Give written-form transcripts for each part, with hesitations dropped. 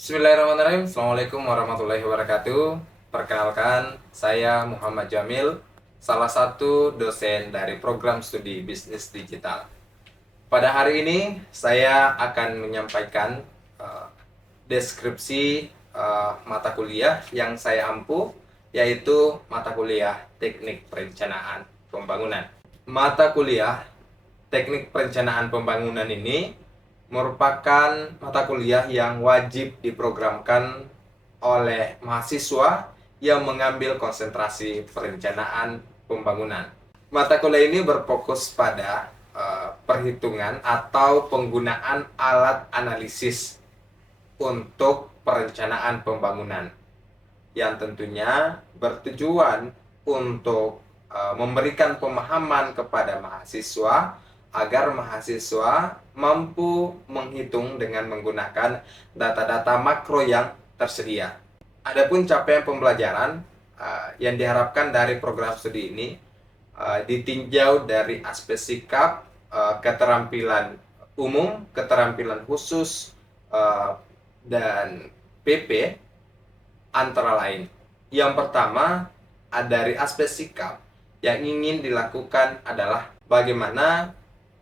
Bismillahirrahmanirrahim. Assalamualaikum warahmatullahi wabarakatuh. Perkenalkan, saya Muhammad Jamil, salah satu dosen dari program studi bisnis digital. Pada hari ini, saya akan menyampaikan eh, deskripsi mata kuliah yang saya ampu, yaitu mata kuliah Teknik Perencanaan Pembangunan. Mata kuliah Teknik Perencanaan Pembangunan ini merupakan mata kuliah yang wajib diprogramkan oleh mahasiswa yang mengambil konsentrasi perencanaan pembangunan. Mata kuliah ini berfokus pada perhitungan atau penggunaan alat analisis untuk perencanaan pembangunan yang tentunya bertujuan untuk memberikan pemahaman kepada mahasiswa agar mahasiswa mampu menghitung dengan menggunakan data-data makro yang tersedia. Adapun capaian pembelajaran yang diharapkan dari program studi ini ditinjau dari aspek sikap, keterampilan umum, keterampilan khusus, dan PP antara lain. Yang pertama, dari aspek sikap yang ingin dilakukan adalah bagaimana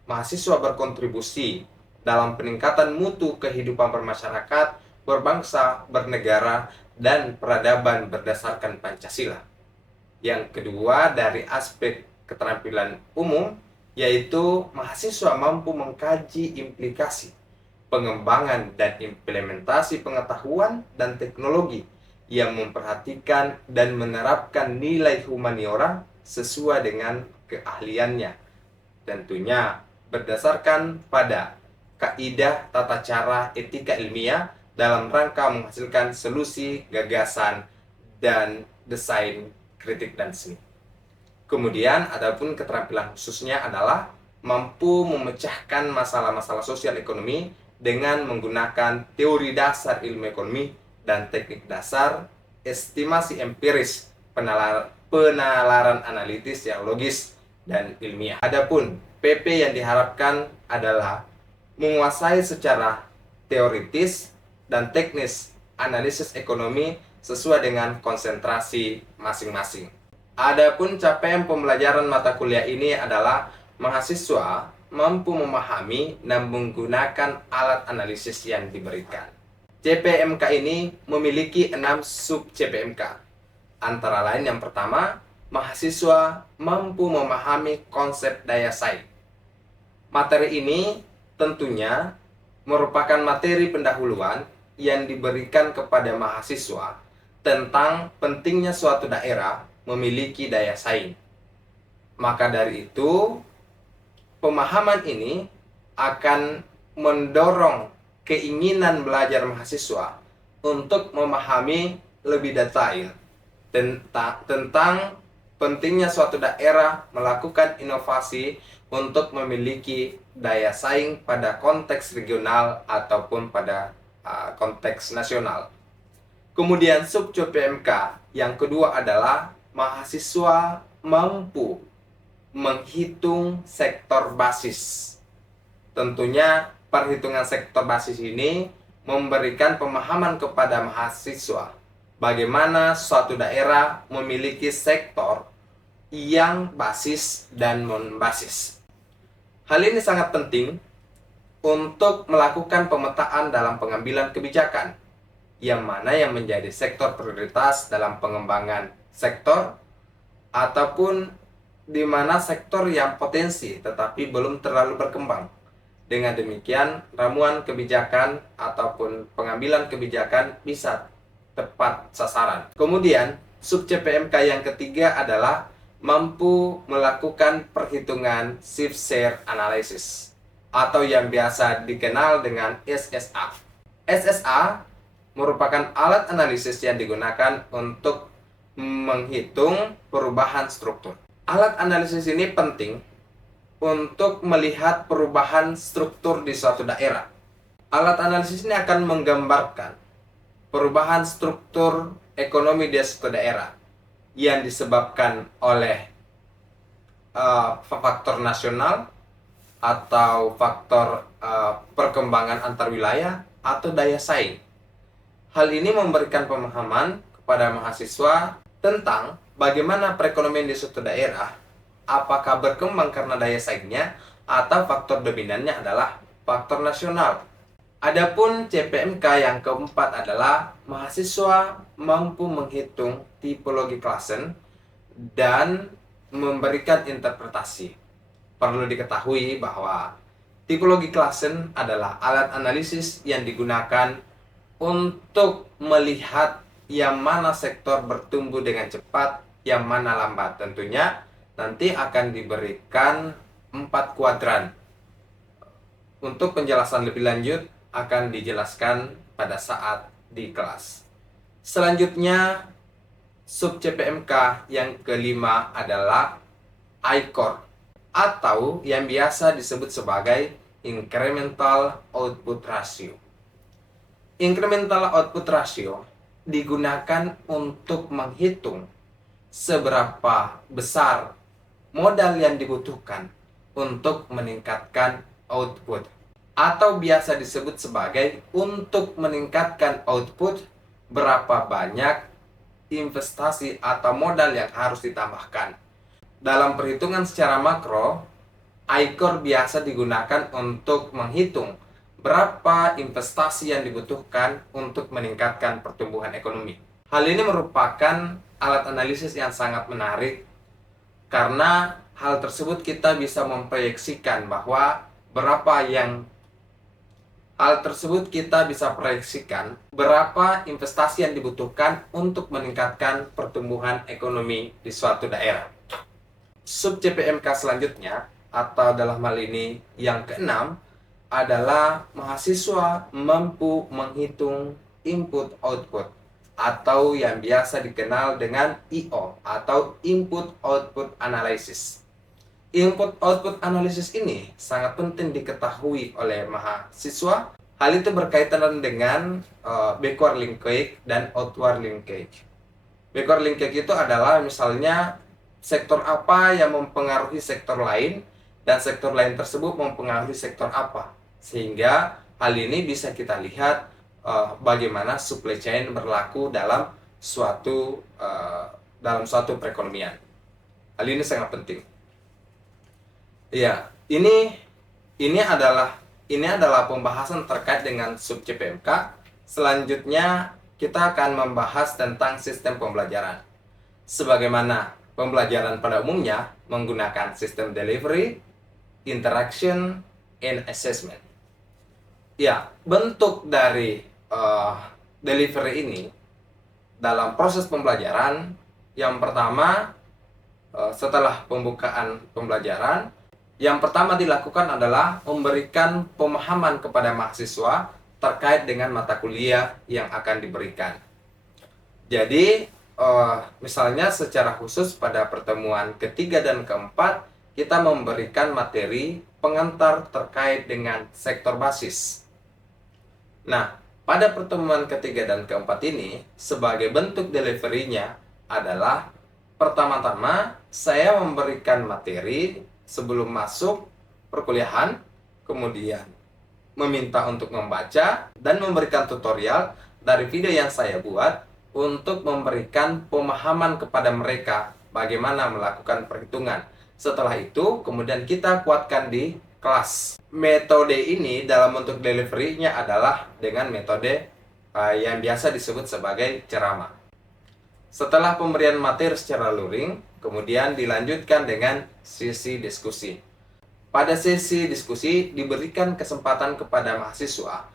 mahasiswa berkontribusi dalam peningkatan mutu kehidupan bermasyarakat, berbangsa, bernegara, dan peradaban berdasarkan Pancasila. Yang kedua, dari aspek keterampilan umum, yaitu mahasiswa mampu mengkaji implikasi, pengembangan, dan implementasi pengetahuan dan teknologi yang memperhatikan dan menerapkan nilai humaniora sesuai dengan keahliannya. Tentunya berdasarkan pada kaidah tata cara etika ilmiah dalam rangka menghasilkan solusi, gagasan, dan desain kritik dan seni. Kemudian adapun keterampilan khususnya adalah mampu memecahkan masalah-masalah sosial ekonomi dengan menggunakan teori dasar ilmu ekonomi dan teknik dasar estimasi empiris, penalaran analitis yang logis dan ilmiah. Adapun PP yang diharapkan adalah menguasai secara teoritis dan teknis analisis ekonomi sesuai dengan konsentrasi masing-masing. Adapun capaian pembelajaran mata kuliah ini adalah mahasiswa mampu memahami dan menggunakan alat analisis yang diberikan. CPMK ini memiliki 6 sub CPMK. Antara lain yang pertama, mahasiswa mampu memahami konsep daya saing. Materi ini tentunya merupakan materi pendahuluan yang diberikan kepada mahasiswa tentang pentingnya suatu daerah memiliki daya saing. Maka dari itu, pemahaman ini akan mendorong keinginan belajar mahasiswa untuk memahami lebih detail tentang pentingnya suatu daerah melakukan inovasi untuk memiliki daya saing pada konteks regional ataupun pada konteks nasional. Kemudian sub PMK yang kedua adalah mahasiswa mampu menghitung sektor basis. Tentunya perhitungan sektor basis ini memberikan pemahaman kepada mahasiswa bagaimana suatu daerah memiliki sektor yang basis dan non-basis. Hal ini sangat penting untuk melakukan pemetaan dalam pengambilan kebijakan, yang mana yang menjadi sektor prioritas dalam pengembangan sektor, ataupun di mana sektor yang potensi tetapi belum terlalu berkembang. Dengan demikian, ramuan kebijakan ataupun pengambilan kebijakan bisa tepat sasaran. Kemudian, sub CPMK yang ketiga adalah mampu melakukan perhitungan shift share analysis atau yang biasa dikenal dengan SSA. SSA merupakan alat analisis yang digunakan untuk menghitung perubahan struktur. Alat analisis ini penting untuk melihat perubahan struktur di suatu daerah. Alat analisis ini akan menggambarkan perubahan struktur ekonomi di suatu daerah yang disebabkan oleh faktor nasional atau faktor perkembangan antar wilayah atau daya saing. Hal ini memberikan pemahaman kepada mahasiswa tentang bagaimana perekonomian di suatu daerah, apakah berkembang karena daya saingnya atau faktor dominannya adalah faktor nasional. Adapun CPMK yang keempat adalah mahasiswa mampu menghitung tipologi klasen dan memberikan interpretasi. Perlu diketahui bahwa tipologi klasen adalah alat analisis yang digunakan untuk melihat yang mana sektor bertumbuh dengan cepat, yang mana lambat. Tentunya nanti akan diberikan 4 kuadran. Untuk penjelasan lebih lanjut akan dijelaskan pada saat di kelas. Selanjutnya, sub CPMK yang kelima adalah ICOR atau yang biasa disebut sebagai Incremental Output Ratio. Incremental Output Ratio digunakan untuk menghitung seberapa besar modal yang dibutuhkan untuk meningkatkan output, atau biasa disebut sebagai untuk meningkatkan output berapa banyak investasi atau modal yang harus ditambahkan. Dalam perhitungan secara makro, ICOR biasa digunakan untuk menghitung berapa investasi yang dibutuhkan untuk meningkatkan pertumbuhan ekonomi. Hal ini merupakan alat analisis yang sangat menarik karena hal tersebut kita bisa memproyeksikan bahwa berapa investasi yang dibutuhkan untuk meningkatkan pertumbuhan ekonomi di suatu daerah. Sub CPMK selanjutnya, atau dalam hal ini yang keenam, adalah mahasiswa mampu menghitung input-output atau yang biasa dikenal dengan IO atau Input-Output Analysis. Input-Output Analysis ini sangat penting diketahui oleh mahasiswa. Hal itu berkaitan dengan backward linkage dan outward linkage. Backward linkage itu adalah misalnya sektor apa yang mempengaruhi sektor lain dan sektor lain tersebut mempengaruhi sektor apa. Sehingga hal ini bisa kita lihat bagaimana supply chain berlaku dalam suatu perekonomian. Hal ini sangat penting. Ya, ini adalah pembahasan terkait dengan sub CPMK. Selanjutnya kita akan membahas tentang sistem pembelajaran. Sebagaimana pembelajaran pada umumnya menggunakan sistem delivery, interaction, and assessment. Ya, bentuk dari delivery ini dalam proses pembelajaran, yang pertama setelah pembukaan pembelajaran, yang pertama dilakukan adalah memberikan pemahaman kepada mahasiswa terkait dengan mata kuliah yang akan diberikan. Jadi, misalnya secara khusus pada pertemuan ketiga dan keempat, kita memberikan materi pengantar terkait dengan sektor basis. Nah, pada pertemuan ketiga dan keempat ini, sebagai bentuk delivery-nya adalah pertama-tama saya memberikan materi sebelum masuk perkuliahan, kemudian meminta untuk membaca dan memberikan tutorial dari video yang saya buat untuk memberikan pemahaman kepada mereka bagaimana melakukan perhitungan. Setelah itu, kemudian kita kuatkan di kelas. Metode ini dalam bentuk delivery-nya adalah dengan metode yang biasa disebut sebagai ceramah. Setelah pemberian materi secara luring, kemudian dilanjutkan dengan sesi diskusi. Pada sesi diskusi diberikan kesempatan kepada mahasiswa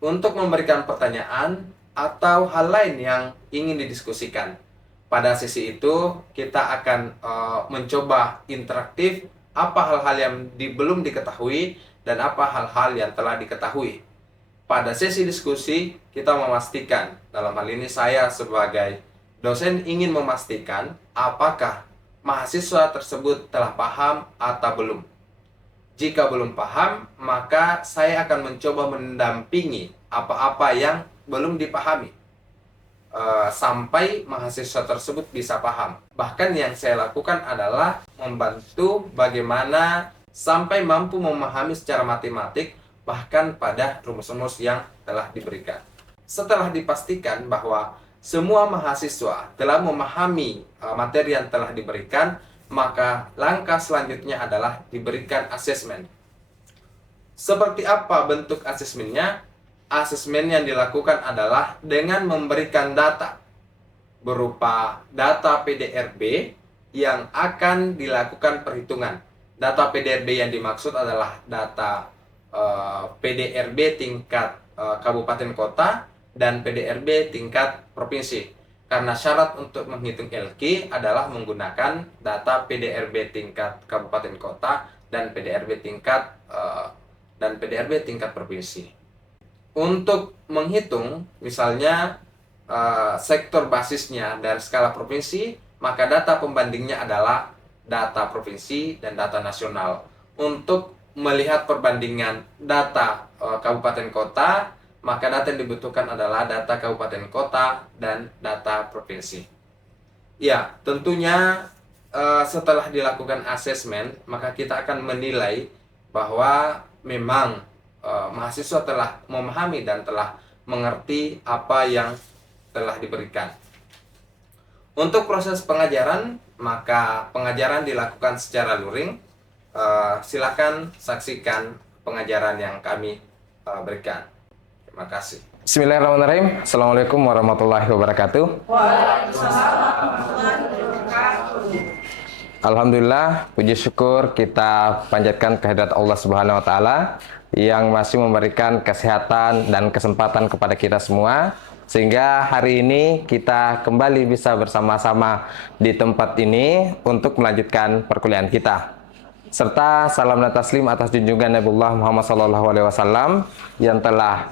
untuk memberikan pertanyaan atau hal lain yang ingin didiskusikan. Pada sesi itu kita akan mencoba interaktif apa hal-hal yang belum diketahui dan apa hal-hal yang telah diketahui. Pada sesi diskusi kita memastikan, dalam hal ini saya sebagai dosen ingin memastikan apakah mahasiswa tersebut telah paham atau belum. Jika belum paham, maka saya akan mencoba mendampingi apa-apa yang belum dipahami sampai mahasiswa tersebut bisa paham. Bahkan yang saya lakukan adalah membantu bagaimana sampai mampu memahami secara matematik bahkan pada rumus-rumus yang telah diberikan. Setelah dipastikan bahwa semua mahasiswa telah memahami materi yang telah diberikan, maka langkah selanjutnya adalah diberikan asesmen. Seperti apa bentuk asesmennya? Asesmen yang dilakukan adalah dengan memberikan data berupa data PDRB yang akan dilakukan perhitungan. Data PDRB yang dimaksud adalah data PDRB tingkat kabupaten kota dan PDRB tingkat provinsi. Karena syarat untuk menghitung LQ adalah menggunakan data PDRB tingkat kabupaten kota dan PDRB tingkat provinsi. Untuk menghitung misalnya sektor basisnya dari skala provinsi, maka data pembandingnya adalah data provinsi dan data nasional. Untuk melihat perbandingan data kabupaten kota, maka data yang dibutuhkan adalah data kabupaten kota dan data provinsi. Ya, tentunya setelah dilakukan asesmen, maka kita akan menilai bahwa memang mahasiswa telah memahami dan telah mengerti apa yang telah diberikan. Untuk proses pengajaran, maka pengajaran dilakukan secara luring. Silakan saksikan pengajaran yang kami berikan. Terima kasih. Bismillahirrahmanirrahim. Assalamualaikum warahmatullahi wabarakatuh. Waalaikumsalam warahmatullahi wabarakatuh. Alhamdulillah, puji syukur kita panjatkan kehadirat Allah Subhanahu wa taala yang masih memberikan kesehatan dan kesempatan kepada kita semua, sehingga hari ini kita kembali bisa bersama-sama di tempat ini untuk melanjutkan perkuliahan kita. Serta salam dan taslim atas junjungan Nabiullah Muhammad SAW yang telah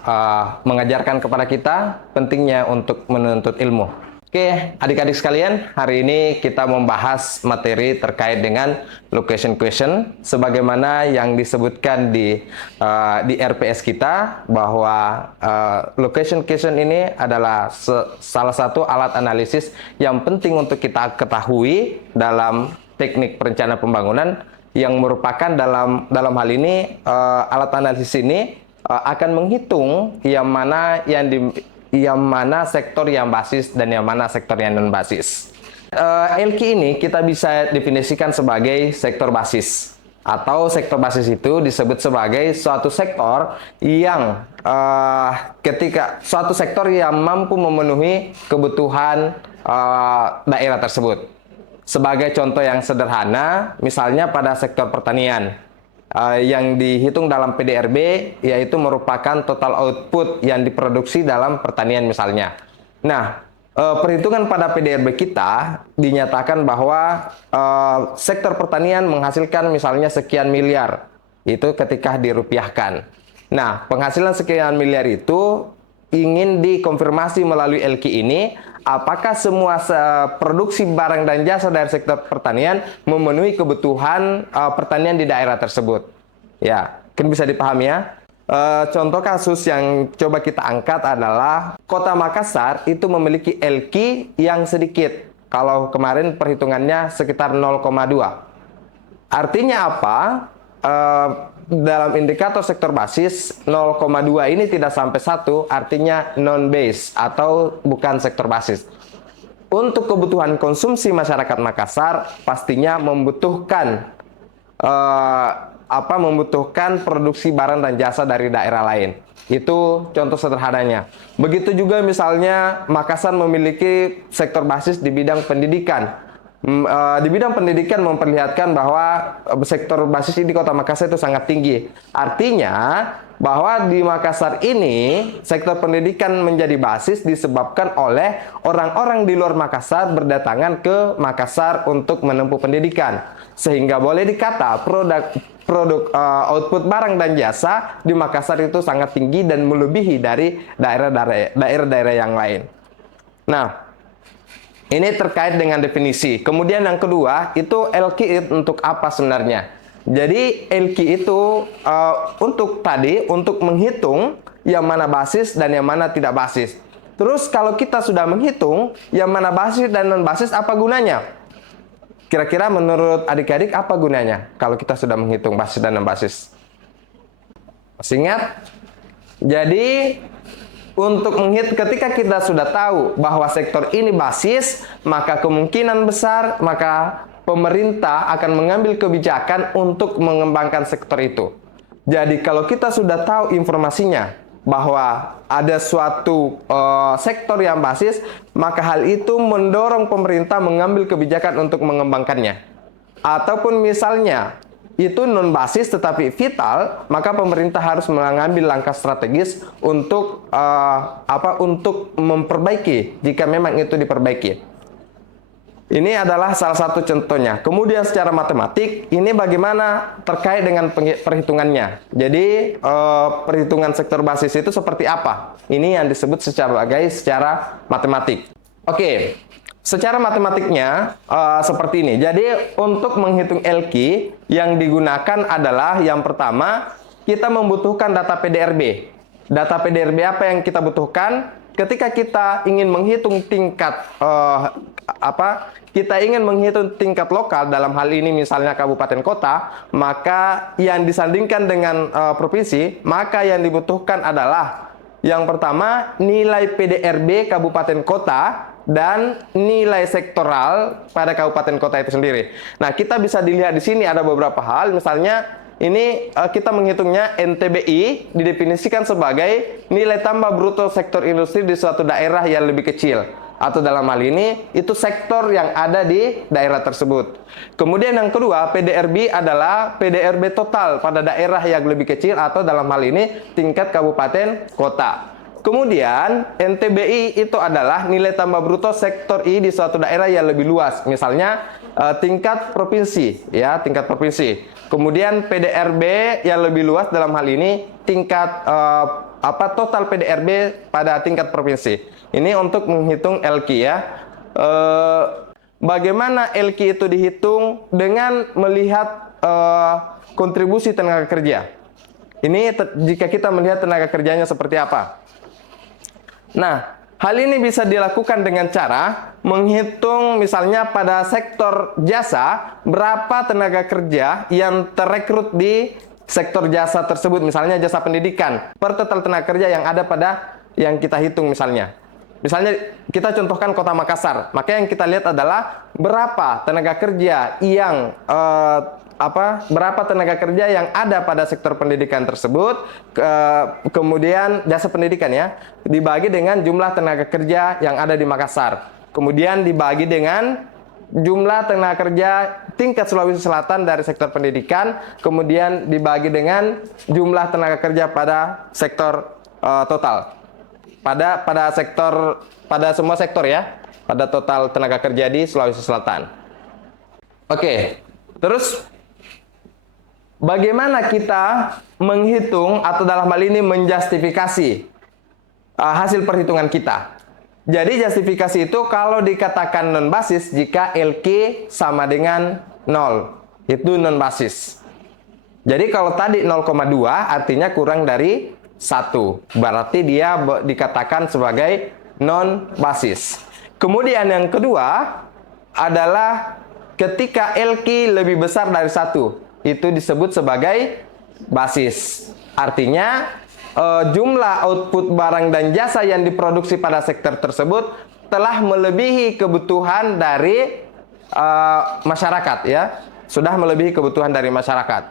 mengajarkan kepada kita pentingnya untuk menuntut ilmu. Oke, adik-adik sekalian, hari ini kita membahas materi terkait dengan location question, sebagaimana yang disebutkan di RPS kita, bahwa location question ini adalah salah satu alat analisis yang penting untuk kita ketahui dalam teknik perencanaan pembangunan, yang merupakan dalam hal ini alat analisis ini akan menghitung yang mana sektor yang basis dan yang mana sektor yang non basis. LQ ini kita bisa definisikan sebagai sektor basis, atau sektor basis itu disebut sebagai suatu sektor yang suatu sektor yang mampu memenuhi kebutuhan daerah tersebut. Sebagai contoh yang sederhana, misalnya pada sektor pertanian, yang dihitung dalam PDRB yaitu merupakan total output yang diproduksi dalam pertanian misalnya. Nah, perhitungan pada PDRB kita dinyatakan bahwa sektor pertanian menghasilkan misalnya sekian miliar, itu ketika dirupiahkan. Nah, penghasilan sekian miliar itu ingin dikonfirmasi melalui LQ ini, apakah semua produksi barang dan jasa dari sektor pertanian memenuhi kebutuhan pertanian di daerah tersebut. Ya, mungkin bisa dipahami ya. Contoh kasus yang coba kita angkat adalah Kota Makassar itu memiliki LQ yang sedikit. Kalau kemarin perhitungannya sekitar 0,2. Artinya apa? Dalam indikator sektor basis 0,2 ini tidak sampai 1, artinya non-base atau bukan sektor basis. Untuk kebutuhan konsumsi masyarakat Makassar pastinya membutuhkan produksi barang dan jasa dari daerah lain. Itu contoh sederhananya. Begitu juga misalnya Makassar memiliki sektor basis di bidang pendidikan. Di bidang pendidikan memperlihatkan bahwa sektor basis di Kota Makassar itu sangat tinggi. Artinya bahwa di Makassar ini sektor pendidikan menjadi basis disebabkan oleh orang-orang di luar Makassar berdatangan ke Makassar untuk menempuh pendidikan. Sehingga boleh dikata produk output barang dan jasa di Makassar itu sangat tinggi dan melebihi dari daerah-daerah yang lain. Nah, ini terkait dengan definisi. Kemudian yang kedua, itu LQ untuk apa sebenarnya? Jadi LQ itu untuk menghitung yang mana basis dan yang mana tidak basis. Terus kalau kita sudah menghitung yang mana basis dan non basis, apa gunanya? Kira-kira menurut adik-adik apa gunanya kalau kita sudah menghitung basis dan non basis? Masih ingat? Jadi ketika kita sudah tahu bahwa sektor ini basis, maka kemungkinan besar maka pemerintah akan mengambil kebijakan untuk mengembangkan sektor itu. Jadi kalau kita sudah tahu informasinya bahwa ada suatu sektor yang basis, maka hal itu mendorong pemerintah mengambil kebijakan untuk mengembangkannya. Ataupun misalnya itu non basis tetapi vital, maka pemerintah harus mengambil langkah strategis untuk untuk memperbaiki jika memang itu diperbaiki. Ini adalah salah satu contohnya. Kemudian secara matematik, ini bagaimana terkait dengan perhitungannya. Jadi perhitungan sektor basis itu seperti apa? Ini yang disebut secara matematik. Oke. Secara matematiknya seperti ini. Jadi untuk menghitung LQ yang digunakan adalah yang pertama kita membutuhkan data PDRB. Data PDRB apa yang kita butuhkan? Ketika kita ingin menghitung tingkat kita ingin menghitung tingkat lokal, dalam hal ini misalnya kabupaten kota, maka yang disandingkan dengan provinsi, maka yang dibutuhkan adalah yang pertama nilai PDRB kabupaten kota dan nilai sektoral pada kabupaten kota itu sendiri. Nah, kita bisa dilihat di sini ada beberapa hal, misalnya ini kita menghitungnya NTBI didefinisikan sebagai nilai tambah bruto sektor industri di suatu daerah yang lebih kecil. Atau dalam hal ini, itu sektor yang ada di daerah tersebut. Kemudian yang kedua, PDRB adalah PDRB total pada daerah yang lebih kecil atau dalam hal ini tingkat kabupaten kota. Kemudian NTBI itu adalah nilai tambah bruto sektor I di suatu daerah yang lebih luas. Misalnya tingkat provinsi, ya, tingkat provinsi. Kemudian PDRB yang lebih luas dalam hal ini tingkat total PDRB pada tingkat provinsi. Ini untuk menghitung LQ, ya. Bagaimana LQ itu dihitung dengan melihat kontribusi tenaga kerja. Ini jika kita melihat tenaga kerjanya seperti apa. Nah, hal ini bisa dilakukan dengan cara menghitung misalnya pada sektor jasa berapa tenaga kerja yang terrekrut di sektor jasa tersebut, misalnya jasa pendidikan per total tenaga kerja yang ada pada yang kita hitung misalnya. Misalnya kita contohkan Kota Makassar, maka yang kita lihat adalah berapa tenaga kerja yang berapa tenaga kerja yang ada pada sektor pendidikan tersebut, kemudian jasa pendidikan, ya, dibagi dengan jumlah tenaga kerja yang ada di Makassar, kemudian dibagi dengan jumlah tenaga kerja tingkat Sulawesi Selatan dari sektor pendidikan, kemudian dibagi dengan jumlah tenaga kerja pada sektor total, pada semua sektor, ya, pada total tenaga kerja di Sulawesi Selatan. Oke, terus bagaimana kita menghitung atau dalam hal ini menjustifikasi hasil perhitungan kita? Jadi justifikasi itu kalau dikatakan non basis jika LQ sama dengan 0, itu non basis. Jadi kalau tadi 0,2 artinya kurang dari 1, berarti dia dikatakan sebagai non basis. Kemudian yang kedua adalah ketika LQ lebih besar dari 1, itu disebut sebagai basis. Artinya jumlah output barang dan jasa yang diproduksi pada sektor tersebut telah melebihi kebutuhan dari masyarakat, ya, sudah melebihi kebutuhan dari masyarakat.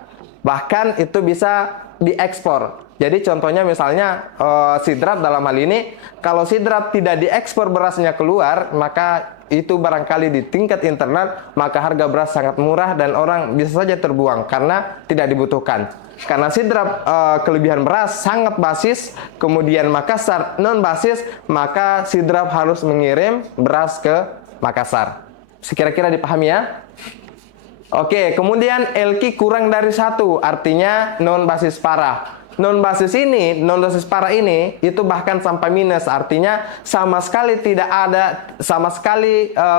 Bahkan itu bisa diekspor. Jadi contohnya misalnya sidrap dalam hal ini, kalau sidrap tidak diekspor berasnya keluar, maka itu barangkali di tingkat internal, maka harga beras sangat murah dan orang bisa saja terbuang karena tidak dibutuhkan. Karena sidrap kelebihan beras sangat basis, kemudian Makassar non basis, maka sidrap harus mengirim beras ke Makassar. Sekira-kira dipahami, ya? Oke, kemudian LQ kurang dari 1, artinya non basis parah. Non basis parah ini itu bahkan sampai minus, artinya sama sekali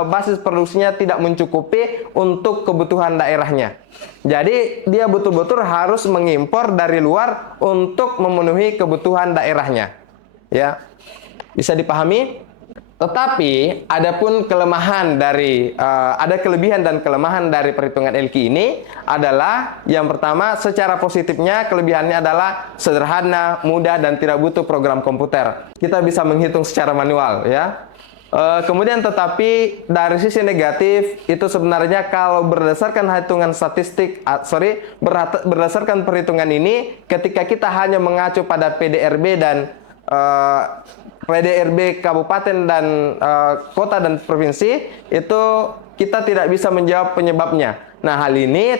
basis produksinya tidak mencukupi untuk kebutuhan daerahnya. Jadi dia betul-betul harus mengimpor dari luar untuk memenuhi kebutuhan daerahnya. Ya, bisa dipahami? Tetapi adapun kelemahan dari ada kelebihan dan kelemahan dari perhitungan LQ ini adalah yang pertama, secara positifnya kelebihannya adalah sederhana, mudah, dan tidak butuh program komputer. Kita bisa menghitung secara manual ya. Kemudian tetapi dari sisi negatif itu sebenarnya kalau berdasarkan hitungan statistik, berdasarkan perhitungan ini, ketika kita hanya mengacu pada PDRB dan PDRB kabupaten dan kota dan provinsi, itu kita tidak bisa menjawab penyebabnya. Nah, hal ini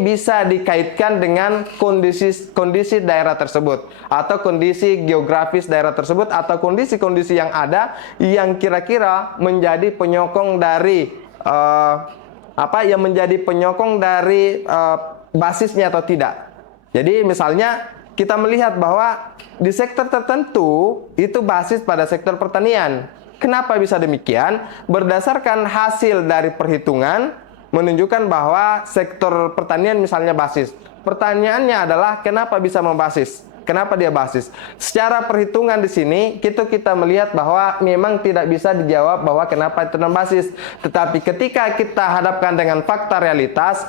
bisa dikaitkan dengan kondisi daerah tersebut atau kondisi geografis daerah tersebut atau kondisi-kondisi yang ada yang kira-kira menjadi penyokong dari basisnya atau tidak. Jadi misalnya kita melihat bahwa di sektor tertentu itu basis pada sektor pertanian. Kenapa bisa demikian? Berdasarkan hasil dari perhitungan menunjukkan bahwa sektor pertanian misalnya basis. Pertanyaannya adalah kenapa bisa membasis? Kenapa dia basis? Secara perhitungan di sini kita melihat bahwa memang tidak bisa dijawab bahwa kenapa itu non-basis. Tetapi ketika kita hadapkan dengan fakta realitas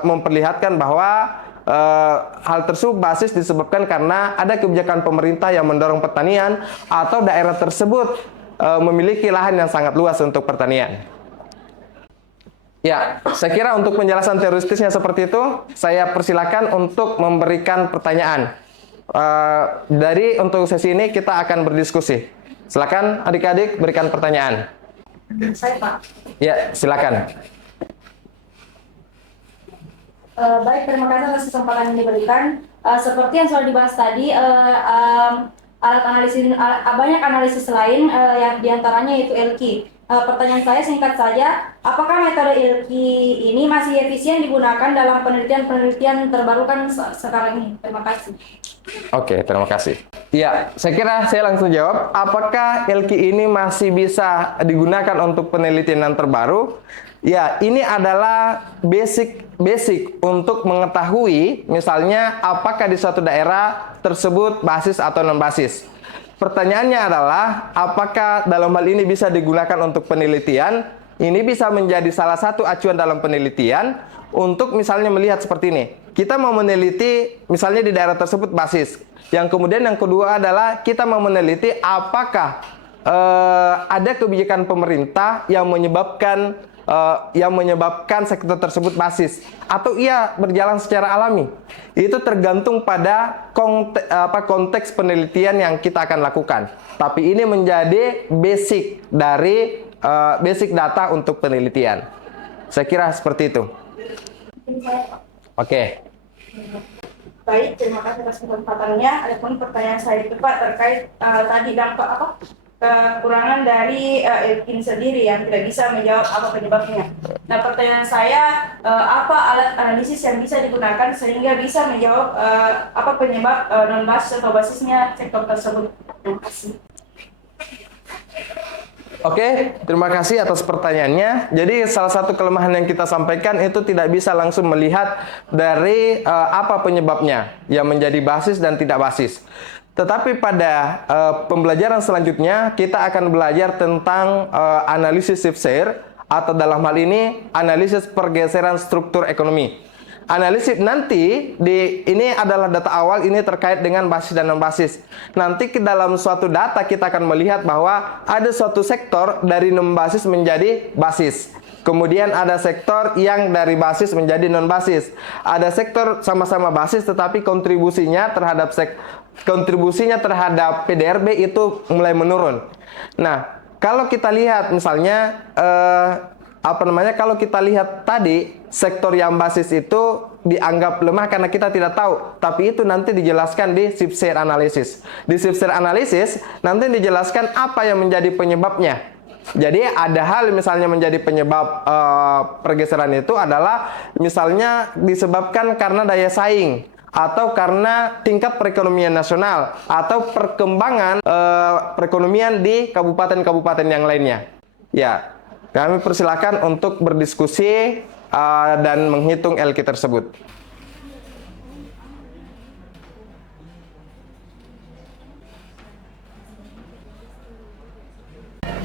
memperlihatkan bahwa hal tersebut basis disebabkan karena ada kebijakan pemerintah yang mendorong pertanian atau daerah tersebut memiliki lahan yang sangat luas untuk pertanian. Ya, saya kira untuk penjelasan teoritisnya seperti itu, saya persilakan untuk memberikan pertanyaan. Untuk sesi ini kita akan berdiskusi. Silakan adik-adik berikan pertanyaan. Saya, Pak. Ya, silakan. Baik, terima kasih atas kesempatan yang diberikan. Seperti yang sudah dibahas tadi, banyak analisis lain yang diantaranya yaitu LQ. Pertanyaan saya singkat saja, apakah metode LQ ini masih efisien digunakan dalam penelitian terbarukan sekarang ini? Terima kasih. Oke, terima kasih. Ya, saya kira saya langsung jawab. Apakah LQ ini masih bisa digunakan untuk penelitian yang terbaru? Ya, ini adalah basic untuk mengetahui misalnya apakah di suatu daerah tersebut basis atau non-basis. Pertanyaannya adalah apakah dalam hal ini bisa digunakan untuk penelitian? Ini bisa menjadi salah satu acuan dalam penelitian untuk misalnya melihat seperti ini. Kita mau meneliti misalnya di daerah tersebut basis. Yang kemudian yang kedua adalah kita mau meneliti apakah ada kebijakan pemerintah yang menyebabkan sektor tersebut basis atau ia berjalan secara alami. Itu tergantung pada konteks penelitian yang kita akan lakukan. Tapi ini menjadi basic data untuk penelitian. Saya kira seperti itu. Oke. Baik, terima kasih atas kesempatannya. Adapun pertanyaan saya itu Pak terkait tadi dampak kekurangan dari Elkin sendiri yang tidak bisa menjawab apa penyebabnya. Nah, pertanyaan saya, apa alat analisis yang bisa digunakan sehingga bisa menjawab apa penyebab non-basis atau basisnya sektor tersebut? Terima kasih. Oke, terima kasih atas pertanyaannya. Jadi salah satu kelemahan yang kita sampaikan itu tidak bisa langsung melihat dari apa penyebabnya yang menjadi basis dan tidak basis. Tetapi pada pembelajaran selanjutnya kita akan belajar tentang analisis shift share atau dalam hal ini analisis pergeseran struktur ekonomi. Analisis nanti ini adalah data awal, ini terkait dengan basis dan non basis. Nanti ke dalam suatu data kita akan melihat bahwa ada suatu sektor dari non basis menjadi basis. Kemudian ada sektor yang dari basis menjadi non basis. Ada sektor sama-sama basis tetapi kontribusinya terhadap PDRB itu mulai menurun. Nah, kalau kita lihat misalnya kalau kita lihat tadi sektor yang basis itu dianggap lemah karena kita tidak tahu, tapi itu nanti dijelaskan di shift share analysis. Di shift share analysis nanti dijelaskan apa yang menjadi penyebabnya. Jadi ada hal misalnya menjadi penyebab pergeseran itu adalah misalnya disebabkan karena daya saing atau karena tingkat perekonomian nasional atau perkembangan perekonomian di kabupaten-kabupaten yang lainnya. Ya, kami persilakan untuk berdiskusi dan menghitung LQ tersebut.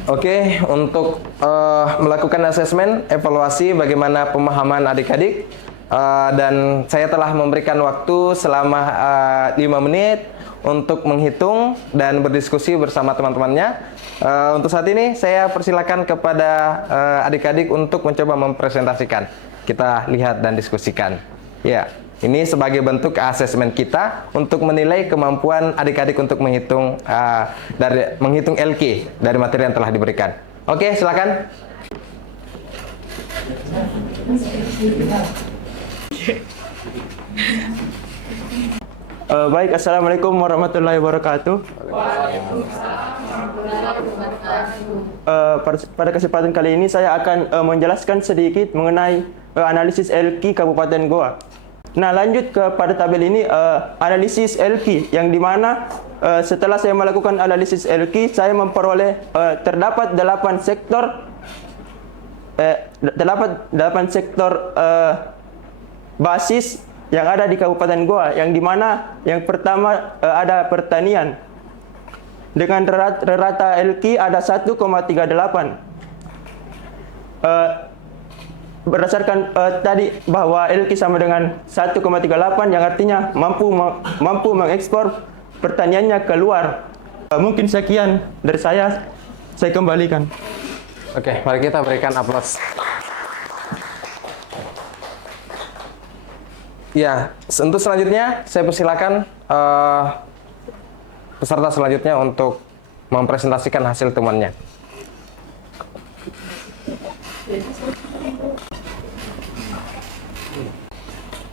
Oke, untuk melakukan asesmen, evaluasi bagaimana pemahaman adik-adik, dan saya telah memberikan waktu selama 5 menit untuk menghitung dan berdiskusi bersama teman-temannya. Untuk saat ini, saya persilakan kepada adik-adik untuk mencoba mempresentasikan. Kita lihat dan diskusikan. Ya, ini sebagai bentuk asesmen kita untuk menilai kemampuan adik-adik untuk menghitung menghitung LQ dari materi yang telah diberikan. Oke, silakan. Baik, Assalamualaikum warahmatullahi wabarakatuh. Pada kesempatan kali ini saya akan menjelaskan sedikit mengenai analisis LQ Kabupaten Goa. Nah, lanjut kepada tabel ini, analisis LQ, yang dimana setelah saya melakukan analisis LQ, saya memperoleh terdapat 8 sektor basis yang ada di Kabupaten Goa, yang dimana yang pertama ada pertanian dengan rata LQ ada 1,38. Berdasarkan tadi bahwa LQ sama dengan 1,38, yang artinya mampu mengekspor pertaniannya keluar. Mungkin sekian dari saya kembalikan. Oke, mari kita berikan aplaus. Ya, untuk selanjutnya saya persilakan peserta selanjutnya untuk mempresentasikan hasil temuannya.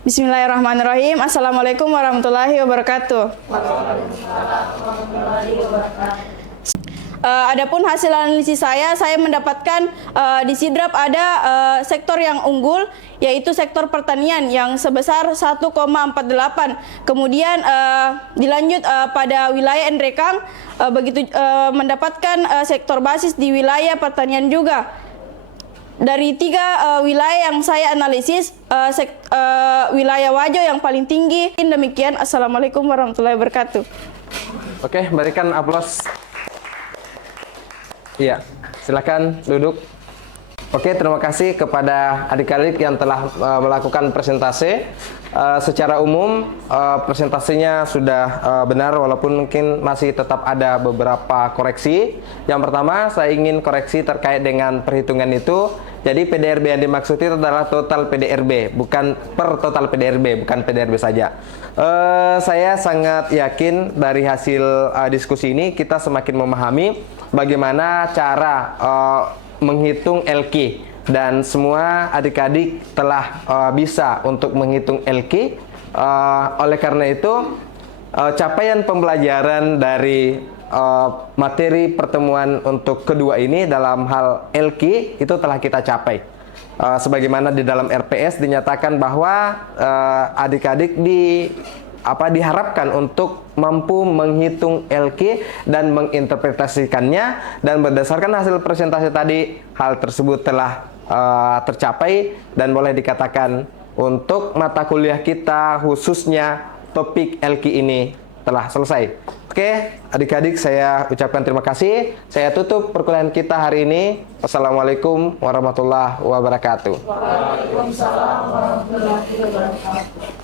Bismillahirrahmanirrahim. Assalamualaikum warahmatullahi wabarakatuh. Adapun hasil analisis saya mendapatkan di Sidrap ada sektor yang unggul, yaitu sektor pertanian yang sebesar 1,48. Kemudian dilanjut pada wilayah Endrekang, begitu mendapatkan sektor basis di wilayah pertanian juga. Dari 3 wilayah yang saya analisis, wilayah Wajo yang paling tinggi. Demikian, Assalamualaikum warahmatullahi wabarakatuh. Oke, berikan aplaus. Iya, silakan duduk. Oke, terima kasih kepada adik-adik yang telah melakukan presentasi. Secara umum, presentasinya sudah benar, walaupun mungkin masih tetap ada beberapa koreksi. Yang pertama, saya ingin koreksi terkait dengan perhitungan itu. Jadi PDRB yang dimaksud itu adalah total PDRB, bukan per total PDRB, bukan PDRB saja. Saya sangat yakin dari hasil diskusi ini kita semakin memahami bagaimana cara menghitung LQ, dan semua adik-adik telah bisa untuk menghitung LQ. Oleh karena itu, capaian pembelajaran dari materi pertemuan untuk kedua ini dalam hal LQ itu telah kita capai. Sebagaimana di dalam RPS dinyatakan bahwa adik-adik diharapkan untuk mampu menghitung LQ dan menginterpretasikannya, dan berdasarkan hasil presentasi tadi, hal tersebut telah tercapai, dan boleh dikatakan untuk mata kuliah kita khususnya topik LQ ini telah selesai. Oke, adik-adik, saya ucapkan terima kasih. Saya tutup perkuliahan kita hari ini. Wassalamualaikum warahmatullahi wabarakatuh. Waalaikumsalam warahmatullahi wabarakatuh.